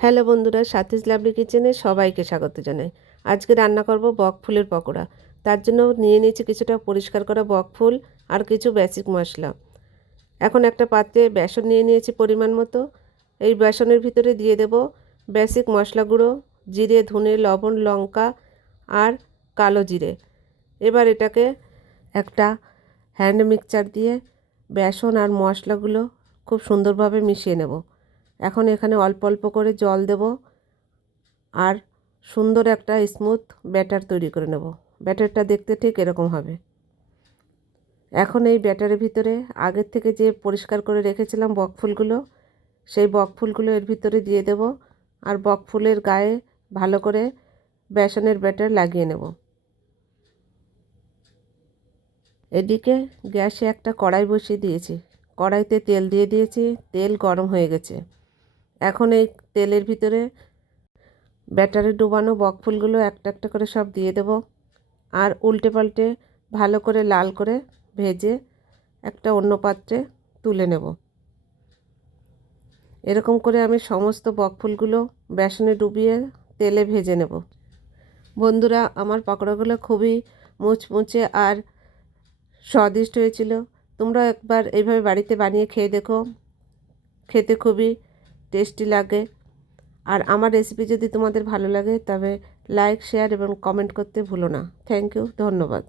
Hello বন্ধুরা, সাথীস lovely কিচেনে সবাইকে স্বাগত জানাই। আজকে রান্না করব বক ফুলের পকোড়া। তার জন্য নিয়ে নিয়েছি কিছুটা পরিষ্কার করা বক ফুল আর কিছু বেসিক মশলা। এখন একটা পাত্রে বেসন নিয়ে নিয়েছি পরিমাণ মতো। এই বেসনের ভিতরে দিয়ে দেব বেসিক মশলা গুঁড়ো, জিরে, ধনে, লবণ, লঙ্কা আর কালো জিরে। এবার এটাকে একটা হ্যান্ড মিক্সচার দিয়ে বেসন আর মশলাগুলো খুব সুন্দরভাবে মিশিয়ে নেব। এখন এখানে অল্প অল্প করে জল দেব আর সুন্দর একটা স্মুথ ব্যাটার তৈরি করে নেব। ব্যাটারটা দেখতে ঠিক এরকম হবে। এখন এই ব্যাটারের ভিতরে আগের থেকে যে পরিষ্কার করে রেখেছিলাম বকফুলগুলো, সেই বকফুলগুলো এর ভিতরে দিয়ে দেব আর বকফুলের গায়ে ভালো করে বেসনের ব্যাটার লাগিয়ে নেব। এদিকে গ্যাসে একটা কড়াই বসিয়ে দিয়েছি। কড়াইতে তেল দিয়ে দিয়েছি, তেল গরম হয়ে গেছে। এখন এই তেলের ভিতরে ব্যাটারে ডুবানো বকফুলগুলো একটা একটা করে সব দিয়ে দেব আর উল্টে পাল্টে ভালো করে লাল করে ভেজে একটা অন্য পাত্রে তুলে নেব। এরকম করে আমি সমস্ত বকফুলগুলো বেসনে ডুবিয়ে তেলে ভেজে নেব। বন্ধুরা, আমার পকোড়াগুলো খুবই মুচমুচে আর স্বাদিষ্ট হয়েছিল। তোমরা একবার এইভাবে বাড়িতে বানিয়ে খেয়ে দেখো, খেতে খুবই টেস্টি লাগে। আর আমার রেসিপি যদি তোমাদের ভালো লাগে তবে লাইক, শেয়ার এবং কমেন্ট করতে ভুলো না। থ্যাংক ইউ, ধন্যবাদ।